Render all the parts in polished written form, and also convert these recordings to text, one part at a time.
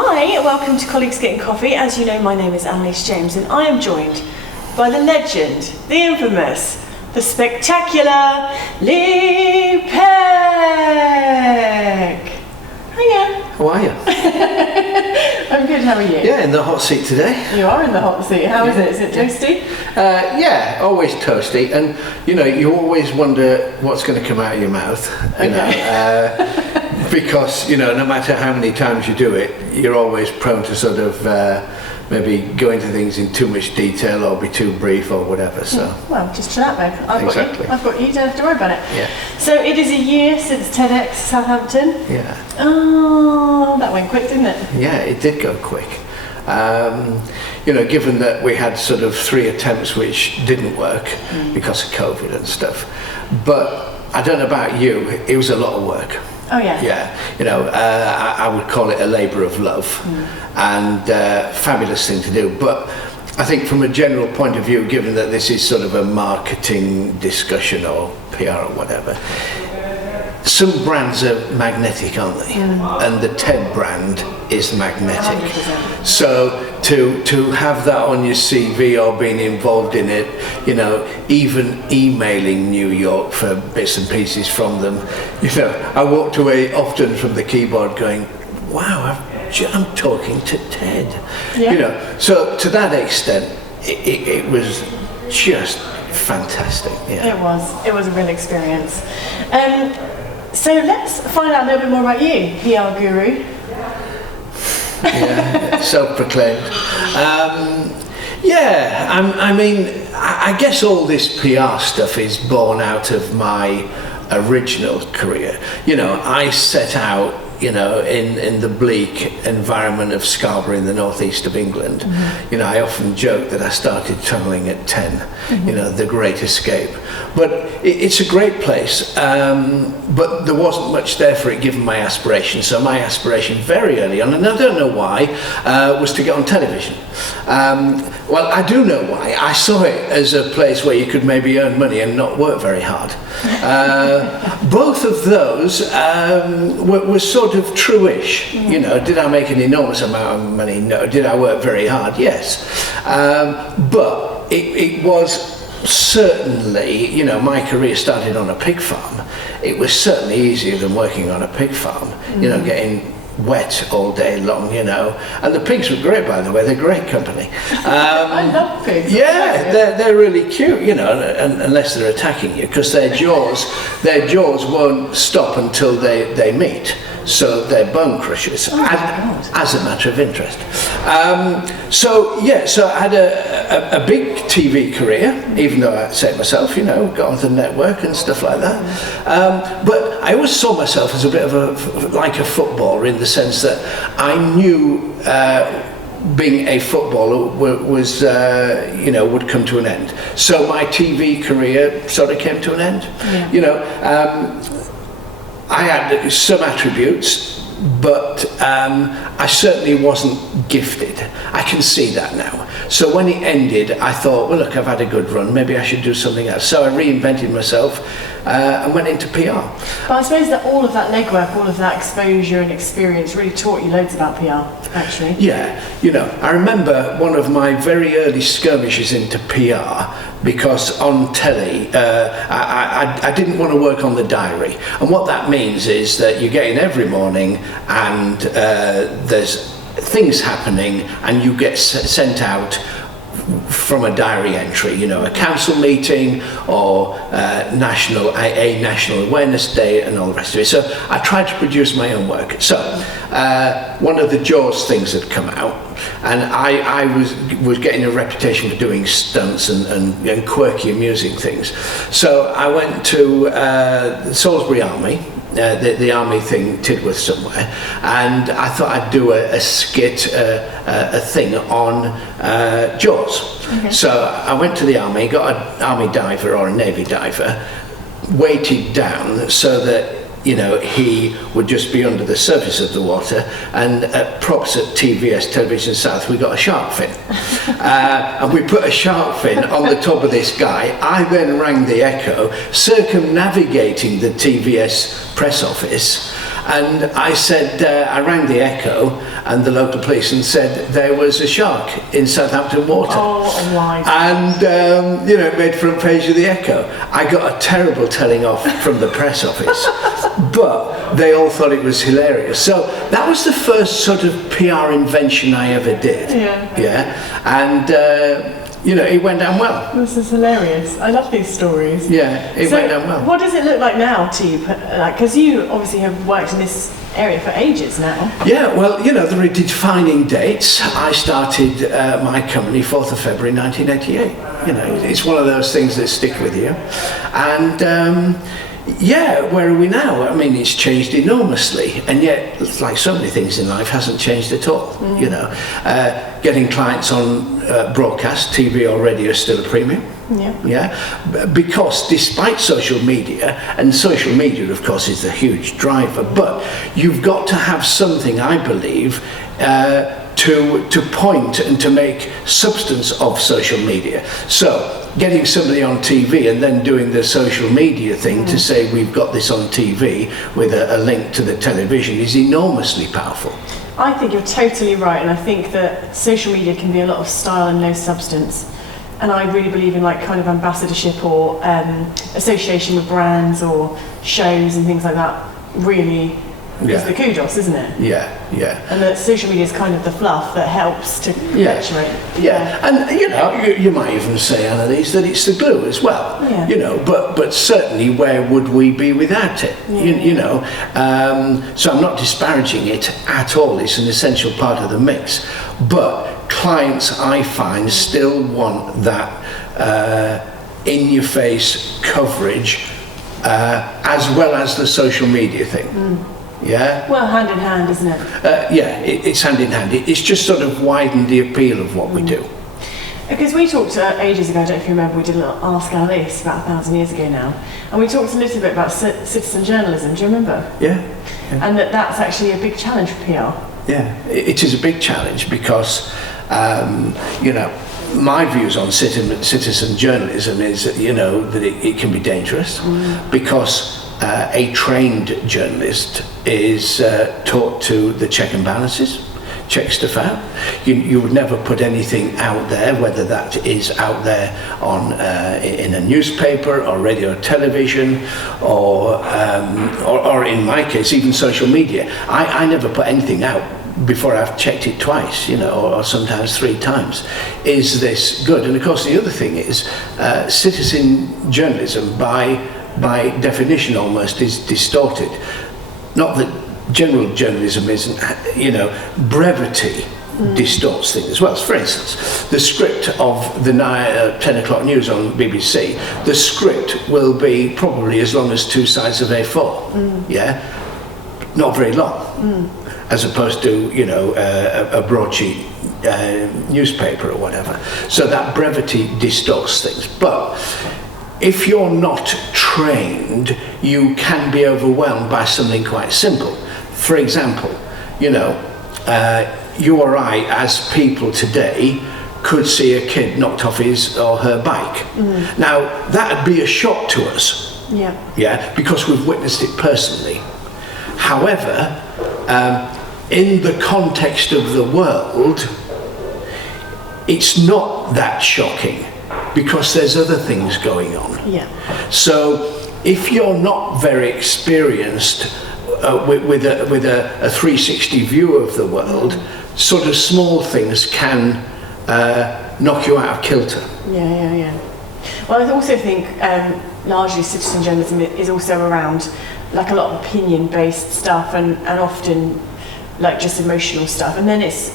Hi, welcome to Colleagues Getting Coffee. As you know, my name is Annelies James and I am joined by the legend, the infamous, the spectacular Lee Peck. Hiya. How are you? I'm good, how are you? Yeah, in the hot seat today. You are in the hot seat. How is it? Is it toasty? Yeah, always toasty. And, you always wonder what's going to come out of your mouth. Because, no matter how many times you do it, you're always prone to sort of maybe go into things in too much detail or be too brief or whatever. So well, just shut up then. I've got you. You don't have to worry about it. Yeah. So it is a year since TEDxSouthampton. Yeah. Oh, that went quick, didn't it? Yeah, it did go quick. Given that we had sort of 3 attempts which didn't work because of COVID and stuff. But I don't know about you, it was a lot of work. Oh yeah. Yeah, I would call it a labour of love and fabulous thing to do. But I think from a general point of view, given that this is sort of a marketing discussion or PR or whatever, some brands are magnetic, aren't they? And the TED brand is magnetic. 100%. So to have that on your CV or being involved in it, even emailing New York for bits and pieces from them, I walked away often from the keyboard going, wow, I'm talking to TED. Yeah. So to that extent, it was just fantastic. Yeah. It was a real experience. So let's find out a little bit more about you, PR guru. Yeah, self-proclaimed. I guess all this PR stuff is born out of my original career. I set out, in the bleak environment of Scarborough in the northeast of England. I often joke that I started travelling at 10, the Great Escape. But it's a great place, but there wasn't much there for it given my aspiration. So my aspiration very early on, and I don't know why, was to get on television. Well, I do know why. I saw it as a place where you could maybe earn money and not work very hard. Both of those were sort of true-ish. Did I make an enormous amount of money? No. Did I work very hard? Yes. But it was certainly, my career started on a pig farm. It was certainly easier than working on a pig farm, getting wet all day long, and the pigs were great, by the way. They're great company. I love pigs. Yeah, they're really cute, unless they're attacking you, because their jaws won't stop until they meet. So they're bone crushers, as a matter of interest. So I had a big TV career, even though I say it myself, got on the network and stuff like that. But I always saw myself as a bit of like a footballer, in the sense that I knew being a footballer was, would come to an end. So my TV career sort of came to an end. Yeah. I had some attributes, but I certainly wasn't gifted. I can see that now. So when it ended, I thought, well, look, I've had a good run. Maybe I should do something else. So I reinvented myself and went into PR. But I suppose that all of that legwork, all of that exposure and experience really taught you loads about PR, actually. Yeah. I remember one of my very early skirmishes into PR, because on telly, I didn't want to work on the diary. And what that means is that you get in every morning and there's things happening and you get sent out from a diary entry, a council meeting or a national awareness day and all the rest of it. So I tried to produce my own work. So one of the Jaws things had come out, and I was getting a reputation for doing stunts and quirky, amusing things. So I went to the Salisbury Army, the army thing, Tidworth somewhere, and I thought I'd do a skit, a thing on Jaws. Okay. So I went to the army, got an army diver or a navy diver, weighted down so that he would just be under the surface of the water, and at props at TVS, Television South, we got a shark fin. And we put a shark fin on the top of this guy. I then rang the Echo, circumnavigating the TVS press office, And I said, I rang the Echo and the local police and said there was a shark in Southampton water. Oh my God. And, it made front page of the Echo. I got a terrible telling off from the press office, but they all thought it was hilarious. So that was the first sort of PR invention I ever did. Yeah. And, it went down well. This is hilarious. I love these stories. Yeah, it went down well. What does it look like now to you? Because you obviously have worked in this area for ages now. Yeah, well, there are defining dates. I started my company 4th of February 1988. It's one of those things that stick with you. And where are we now? I mean, it's changed enormously, and yet, like so many things in life, hasn't changed at all. Getting clients on broadcast, TV or radio is still a premium. Because despite social media, and social media, of course, is the huge driver, but you've got to have something, I believe, to point and to make substance of social media. So getting somebody on TV and then doing the social media thing to say we've got this on TV with a link to the television is enormously powerful. I think you're totally right, and I think that social media can be a lot of style and no substance. And I really believe in kind of ambassadorship or association with brands or shows and things like that. Really is the kudos, isn't it? Yeah. And that social media is kind of the fluff that helps to perpetuate. Yeah, and you might even say, Annelies, that it's the glue as well. But certainly, where would we be without it? So I'm not disparaging it at all. It's an essential part of the mix. But clients, I find, still want that in-your-face coverage as well as the social media thing. Yeah. Well, hand in hand, isn't it? It's hand in hand. It's just sort of widened the appeal of what we do. Because we talked ages ago, I don't know if you remember, we did a little Ask Annelies about 1,000 years ago now, and we talked a little bit about citizen journalism. Do you remember? Yeah. And that's actually a big challenge for PR. Yeah, it is a big challenge because, my views on citizen journalism is that, that it can be dangerous because a trained journalist is taught to the check and balances, check stuff out. You would never put anything out there, whether that is out there on in a newspaper or radio or television or in my case even social media. I never put anything out before I've checked it twice, or sometimes 3 times. Is this good? And of course the other thing is citizen journalism by definition almost is distorted. Not that general journalism isn't, brevity distorts things as well. For instance, the script of the 10 o'clock news on BBC, the script will be probably as long as 2 sides of A4, not very long, as opposed to, a broadsheet newspaper or whatever. So that brevity distorts things. But if you're not trained, you can be overwhelmed by something quite simple. For example, you or I, as people today, could see a kid knocked off his or her bike. Now, that'd be a shock to us. Yeah, because we've witnessed it personally. However, in the context of the world, it's not that shocking, because there's other things going on. So if you're not very experienced with a 360 view of the world, sort of small things can knock you out of kilter. Well, I also think largely citizen journalism is also around a lot of opinion-based stuff and often just emotional stuff, and then it's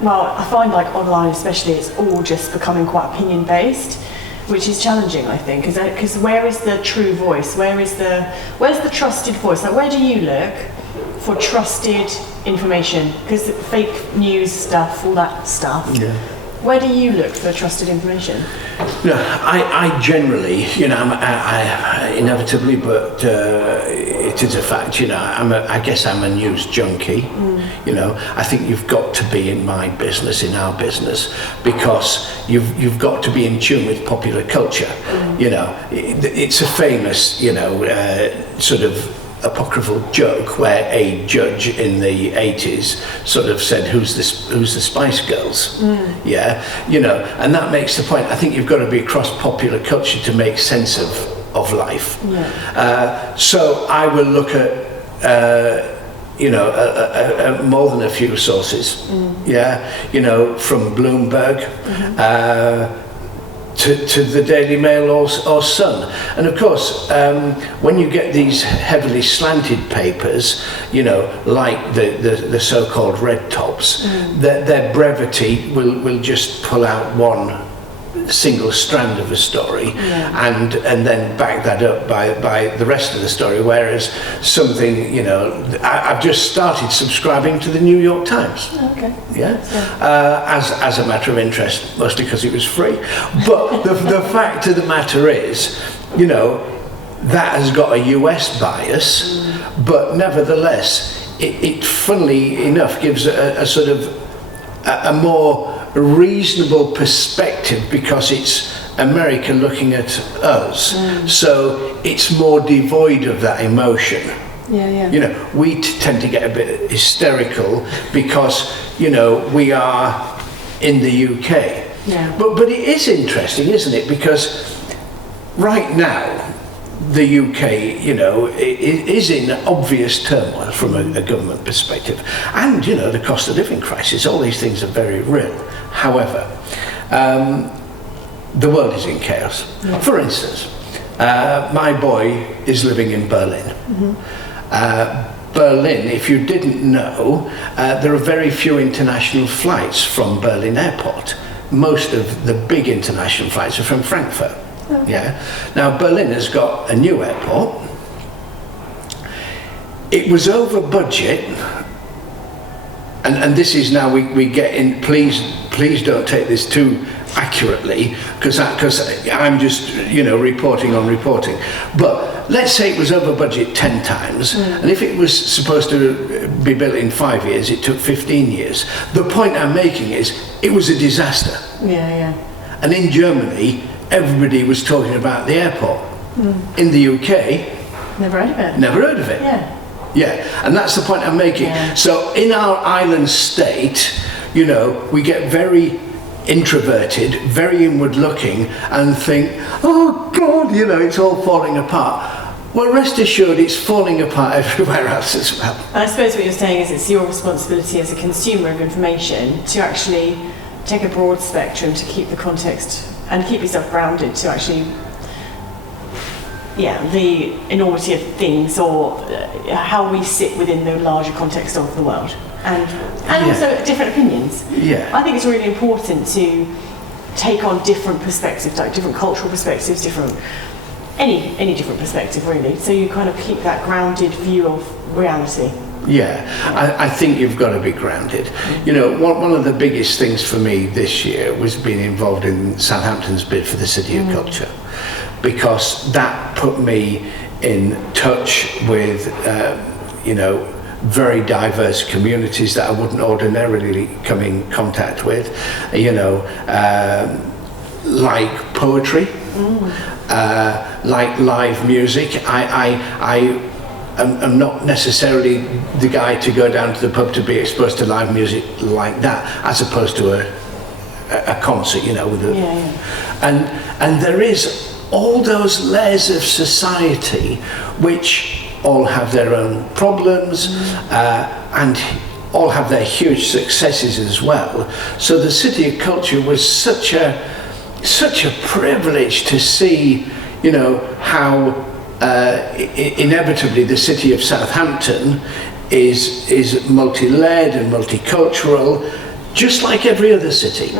well, I find online especially, it's all just becoming quite opinion-based, which is challenging, I think, because where is the true voice? Where's the trusted voice? Where do you look for trusted information? Because fake news stuff, all that stuff. Where do you look for trusted information? I generally, I inevitably, but it is a fact, I guess I'm a news junkie. I think you've got to be in my business, in our business, because you've got to be in tune with popular culture. It's a famous, sort of apocryphal joke where a judge in the 80s sort of said, who's the Spice Girls? Yeah, you know, and that makes the point. I think you've got to be across popular culture to make sense of life. So I will look at you know, more than a few sources. Yeah, you know, from Bloomberg to the Daily Mail or Sun. And of course, when you get these heavily slanted papers, you know, like the so-called red tops, their brevity will just pull out one single strand of a story and then back that up by the rest of the story, whereas something, you know, I've just started subscribing to the New York Times. As a matter of interest, mostly because it was free, but the fact of the matter is, you know, that has got a US bias, but nevertheless it funnily enough gives a sort of a more reasonable perspective, because it's America looking at us, so it's more devoid of that emotion. You know, we tend to get a bit hysterical because, you know, we are in the UK. But it is interesting, isn't it? Because right now the UK, you know, is in obvious turmoil from a government perspective, and, you know, the cost of living crisis, all these things are very real. However, the world is in chaos. For instance, my boy is living in Berlin. Berlin, if you didn't know, there are very few international flights from Berlin Airport. Most of the big international flights are from Frankfurt. Now Berlin has got a new airport. It was over budget, and this is now we get in. Please don't take this too accurately, because I'm just, you know, reporting on reporting. But let's say it was over budget 10 times, and if it was supposed to be built in 5 years, it took 15 years. The point I'm making is it was a disaster. And in Germany, everybody was talking about the airport. In the UK, never heard of it. Never heard of it. And that's the point I'm making. So in our island state, you know, we get very introverted, very inward looking, and think, oh God, you know, it's all falling apart. Well, rest assured, it's falling apart everywhere else as well. I suppose what you're saying is it's your responsibility as a consumer of information to actually take a broad spectrum to keep the context and keep yourself grounded, to actually, the enormity of things, or how we sit within the larger context of the world, and also different opinions. I think it's really important to take on different perspectives, like different cultural perspectives, any different perspective really, so you kind of keep that grounded view of reality. I think you've got to be grounded. You know, one of the biggest things for me this year was being involved in Southampton's bid for the City of Culture, because that put me in touch with, you know, very diverse communities that I wouldn't ordinarily come in contact with, you know, like poetry, like live music. I'm not necessarily the guy to go down to the pub to be exposed to live music like that, as opposed to a concert, you know, with and there is all those layers of society which all have their own problems and all have their huge successes as well. So the City of Culture was such a privilege to see, you know, how inevitably the city of Southampton is multi-layered and multicultural, just like every other city.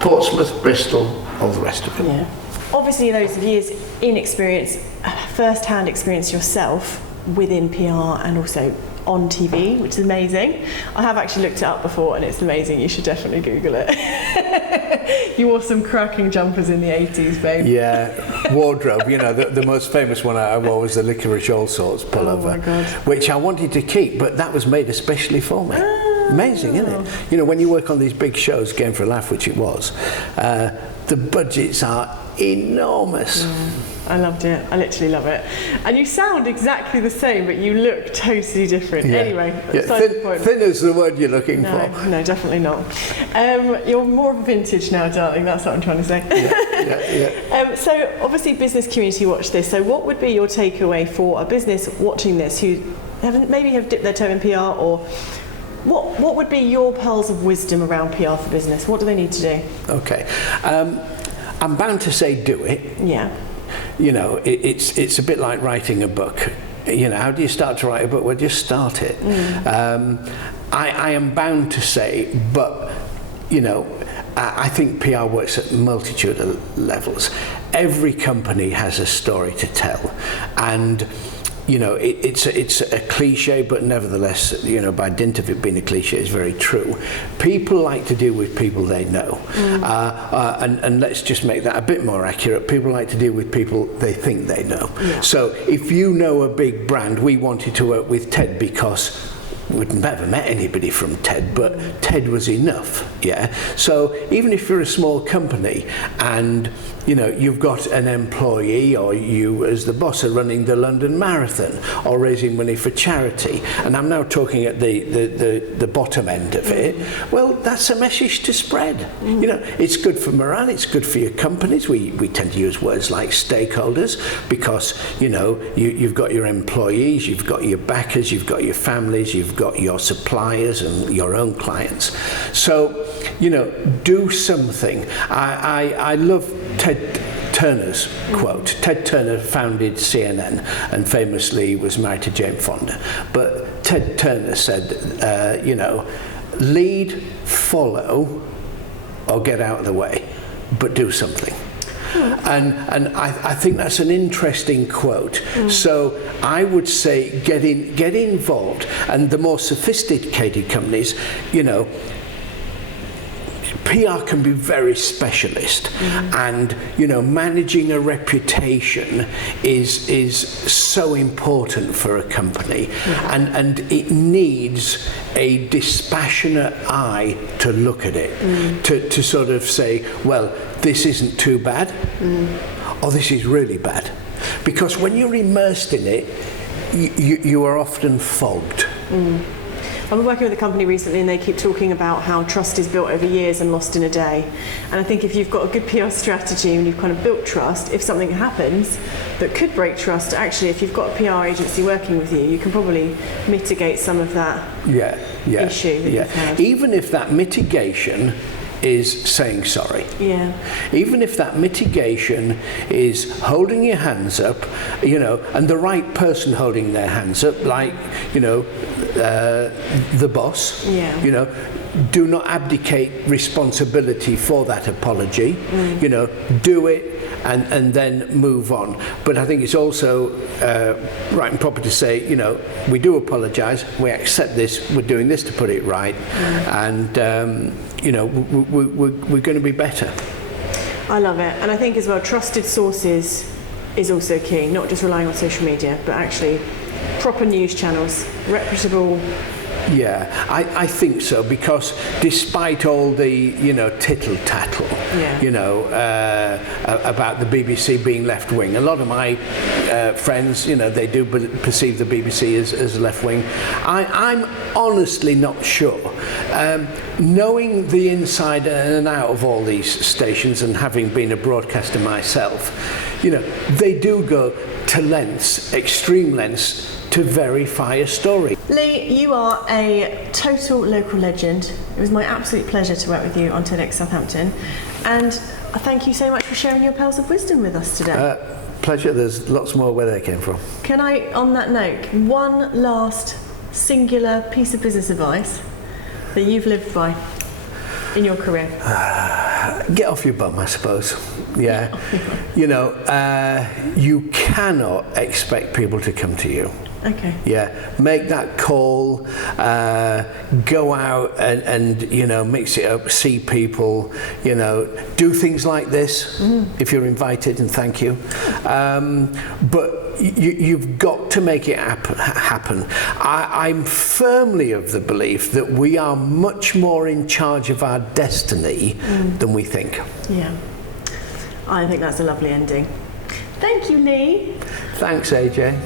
Portsmouth, Bristol, all the rest of it. Obviously, those of years in experience, first-hand experience yourself within PR and also on TV, which is amazing. I have actually looked it up before and it's amazing. You should definitely Google it. You wore some cracking jumpers in the 80s, babe. Wardrobe, you know, the most famous one I wore was the Licorice All Sorts pullover, which I wanted to keep, but that was made especially for me. Amazing, isn't it? You know, when you work on these big shows, Game for a Laugh, which it was, the budgets are enormous. I loved it. I literally love it. And you sound exactly the same, but you look totally different. Yeah. Anyway, Thin is the word you're looking for. No, definitely not. You're more of a vintage now, darling. That's what I'm trying to say. Yeah. So obviously business community watch this. So what would be your takeaway for a business watching this who maybe have dipped their toe in PR, or what would be your pearls of wisdom around PR for business? What do they need to do? Okay. I'm bound to say do it. Yeah. You know, it's a bit like writing a book. You know, how do you start to write a book? Well, just start it. I am bound to say, but, you know, I think PR works at a multitude of levels. Every company has a story to tell, and you know, it's a cliche, but nevertheless, you know, by dint of it being a cliche, it's very true. People like to deal with people they know. And let's just make that a bit more accurate. People like to deal with people they think they know. Yeah. So if you know a big brand, we wanted to work with TED because we'd never met anybody from TED, but TED was enough, yeah? So even if you're a small company and, you know, you've got an employee, or you as the boss are running the London Marathon or raising money for charity, and I'm now talking at the bottom end of it, well, that's a message to spread. You know, it's good for morale, it's good for your companies. We tend to use words like stakeholders because, you know, you've got your employees, you've got your backers, you've got your families, you've got your suppliers and your own clients. So, you know, do something. I love Ted Turner's quote. Ted Turner founded CNN and famously was married to Jane Fonda. But Ted Turner said, you know, lead, follow, or get out of the way, but do something. And I think that's an interesting quote. So I would say get involved. And the more sophisticated companies, you know, PR can be very specialist, and you know, managing a reputation is so important for a company, and it needs a dispassionate eye to look at it, to sort of say, well, this isn't too bad, or this is really bad, because when you're immersed in it, you are often fogged. I've been working with a company recently and they keep talking about how trust is built over years and lost in a day. And I think if you've got a good PR strategy and you've kind of built trust, if something happens that could break trust, actually if you've got a PR agency working with you, you can probably mitigate some of that issue that you've had. Even if that mitigation is saying sorry. Yeah. Even if that mitigation is holding your hands up, you know, and the right person holding their hands up, like, you know, the boss, you know, do not abdicate responsibility for that apology, you know, do it and then move on. But I think it's also right and proper to say, you know, we do apologise, we accept this, we're doing this to put it right, and you know, we're going to be better. I love it. And I think as well, trusted sources is also key, not just relying on social media, but actually proper news channels, reputable. Yeah, I think so, because despite all the, you know, tittle-tattle, you know, about the BBC being left-wing, a lot of my friends, you know, they do perceive the BBC as left-wing. I'm honestly not sure. Knowing the inside and out of all these stations and having been a broadcaster myself, you know, they do go to lengths, extreme lengths, to verify a story. Lee, you are a total local legend. It was my absolute pleasure to work with you on TEDxSouthampton, and thank you so much for sharing your pearls of wisdom with us today. Pleasure. There's lots more where they came from. Can I, on that note, one last singular piece of business advice that you've lived by in your career? Get off your bum, I suppose. Yeah. You know, you cannot expect people to come to you. Okay. Yeah, make that call, go out and you know, mix it up, see people, you know, do things like this if you're invited, and thank you. But you've got to make it happen. I'm firmly of the belief that we are much more in charge of our destiny than we think. Yeah, I think that's a lovely ending. Thank you, Lee. Thanks, AJ.